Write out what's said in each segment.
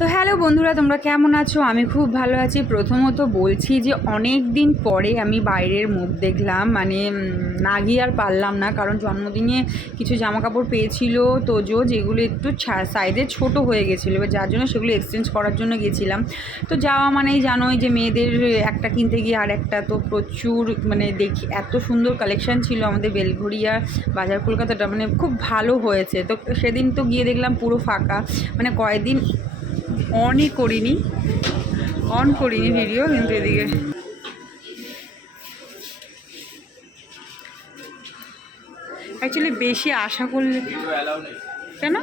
তো হ্যালো বন্ধুরা, তোমরা কেমন আছো? আমি খুব ভালো আছি। প্রথমত বলছি যে অনেক দিন পরে আমি বাইরের মুখ দেখলাম। মানে না গিয়ে আর পারলাম না। কারণ জন্মদিনে কিছু জামা কাপড় পেয়েছিল তোজো, যেগুলো একটু সাইজে ছোট হয়ে গেছিল। এবার যার জন্য সেগুলো এক্সচেঞ্জ করার জন্য গেছিলাম। তো যাওয়া মানেই জানোই যে মেয়েদের একটা কিনতে গিয়ে আর একটা তো প্রচুর মানে দেখি, এত সুন্দর কালেকশান ছিল আমাদের বেলঘড়িয়া বাজার কলকাতাটা। মানে খুব ভালো হয়েছে। তো সেদিন তো গিয়ে দেখলাম পুরো ফাঁকা। মানে কয়েকদিন অনই করিনি অন করিনি ভিডিও কিন্তু এদিকে। অ্যাকচুয়ালি বেশি আশা করলে কেন?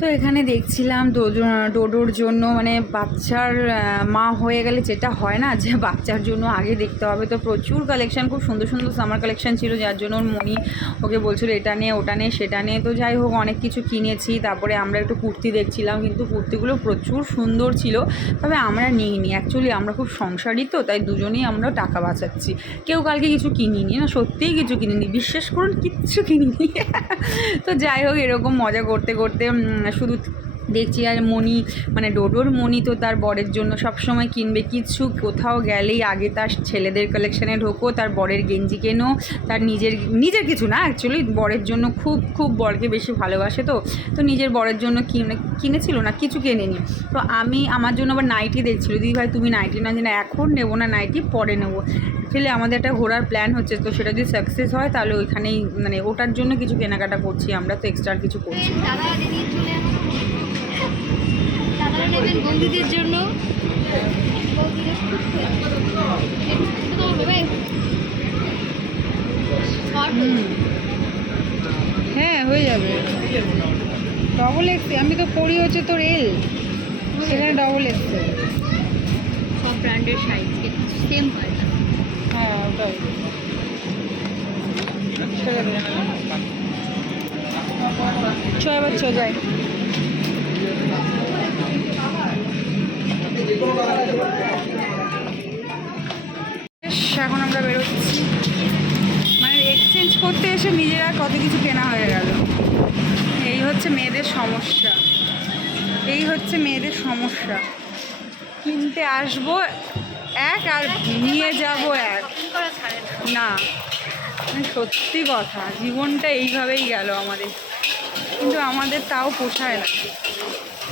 তো এখানে দেখছিলাম ডোডো- ডোডোর জন্য মানে বাচ্চার মা হয়ে গেলে যেটা হয় না যে বাচ্চার জন্য আগে দেখতে হবে। তো প্রচুর কালেকশন খুব সুন্দর সুন্দর সামার কালেকশন ছিল যার জন্য ওর মনি ওকে বলছিল এটা নিয়ে ওটা নিয়ে সেটা নিয়ে তো যাই হোক, অনেক কিছু কিনেছি। তারপরে আমরা একটু কুর্তি দেখছিলাম, কিন্তু কুর্তিগুলো প্রচুর সুন্দর ছিল। তবে আমরা নিইনি। অ্যাকচুয়ালি আমরা খুব সংসারী তো, তাই দুজনেই আমরা টাকা বাঁচাচ্ছি। কেউ কালকে কিছু কিনিনি না, সত্যিই কিছু কিনিনি। বিশ্বাস করুন কিচ্ছু কিনিনি। তো যাই হোক, এরকম মজা করতে করতে শুধু দেখছি আর মনি মানে ডোডোর মনি তো তার বরের জন্য সব সময় কিনবে। কিছু কোথাও গেলেই আগে তার ছেলেদের কালেকশানে ঢোকো, তার বরের গেঞ্জি কেনো, তার নিজের নিজের কিছু না অ্যাকচুয়ালি বরের জন্য খুব খুব বরকে বেশি ভালোবাসে তো। তো নিজের বরের জন্য কিনে, কিনেছিল না, কিছু কেনেনি। তো আমি, আমার জন্য আবার নাইটি দেখছিল, দিদি ভাই, তুমি নাইটি না জানি এখন নেব না নাইটি পরে নেব? অ্যাকচুয়ালি আমাদের একটা ঘোরার প্ল্যান হচ্ছে, তো সেটা যদি সাকসেস হয় তাহলে ওইখানেই মানে ওটার জন্য কিছু কেনাকাটা করছি আমরা, তো এক্সট্রা কিছু করছি দাদারা নেবেন বৌদিদের জন্য। বৌদিদের তো হবে হ্যাঁ হয়ে যাবে। ডবল এক্স আমি তো পড়ি হচ্ছে তোর এল সেখানে ডবল এক্স সব ব্র্যান্ডের সাইজ সেম হয় হ্যাঁ ওটাই। ছেড়ে দে ছ এখন আমরা বেরোচ্ছি। মানে এক্সচেঞ্জ করতে এসে নিজেরা কত কিছু কেনা হয়ে গেল। এই হচ্ছে মেয়েদের সমস্যা। এই হচ্ছে মেয়েদের সমস্যা। কিনতে আসব এক আর নিয়ে যাব এক। না মানে সত্যি কথা, জীবনটা এইভাবেই গেল আমাদের। কিন্তু আমাদের তাও পোষায় না।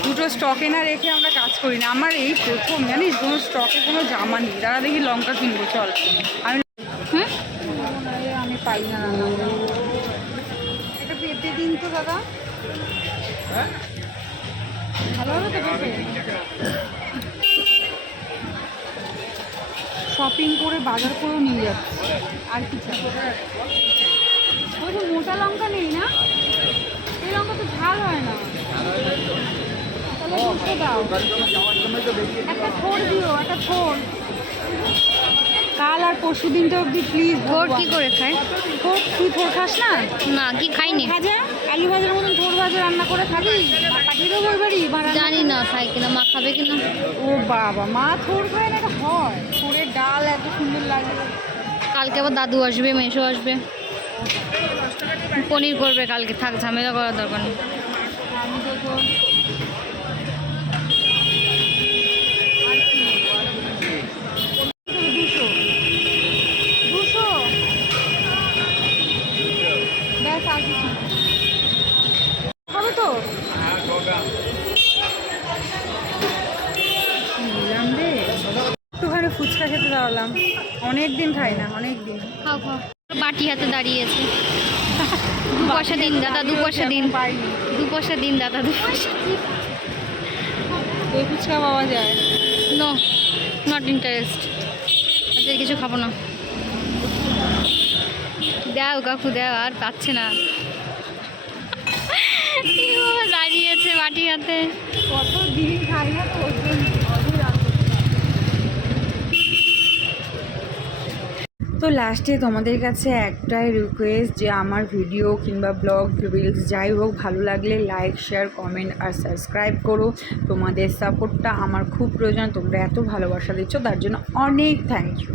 দুটো স্টকে না রেখে আমরা কাজ করি না। আমার এই প্রথম, জানিস, কোনো স্টকে কোনো জামা নেই। দাঁড়া দেখি লঙ্কা কিনবো, চল। আমি হ্যাঁ আমি পাই না এটা পেঁপে দিন তো, দাদা। ভালো হবে তো শপিং করে বাজার করেও নিয়ে যাচ্ছে। আর কি চাই ওই যে মোটা লঙ্কা নেই না? এই লঙ্কা তো ঝাল হয় না। তাহলে দুশো দাও একটা দিও কাল আর পরশু দিনটা অবধি প্লিজ ভোর কি করে খায় তুই খাস না? না কি খাইনি। ভাজা আলু ভাজার মতন ভাজা রান্না করে খাবি? পাঠিয়ে দেবো ভাড়া জানি না খাই কিনা মা খাবে কিনা। ও বাবা মা থোড় খায় না এটা হয়। ডাল এত সুন্দর লাগে। কালকে আবার দাদু আসবে মেশো আসবে। পনির করবে কালকে থাক ঝামেলা করার দরকার নেই আমি তো তোর আর কি নেব? আর কি নেব? দুশো দুশো ব্যাস আর কিছু না। হবে তো নিলাম রে একটুখানি খেতে অনেক দিন খাই না অনেক দিন। খাও খাও। বাটি হাতে দাঁড়িয়েছে দু পয়সা দিন দাদা দু পয়সা দিন। পাইনি। দু পয়সা দিন দাদা দু পয়সা ফুচকা পাওয়া যায়। নো নট ইন্টারেস্ট আজকে কিছু খাব না। দাও কাকু দাও আর পাচ্ছে না। দাঁড়িয়েছে বাটি হাতে। কত দিন খাই না তো ওর জন্য অধীর আগ্রহ। তো লাস্টে তোমাদের কাছে একটাই রিকোয়েস্ট যে আমার ভিডিও কিংবা ব্লগ রিলস যাই হোক, ভালো লাগলে লাইক শেয়ার কমেন্ট আর সাবস্ক্রাইব করো। তোমাদের সাপোর্টটা আমার খুব প্রয়োজন, তোমরা এত ভালোবাসা দিচ্ছ, তার জন্য অনেক থ্যাংক ইউ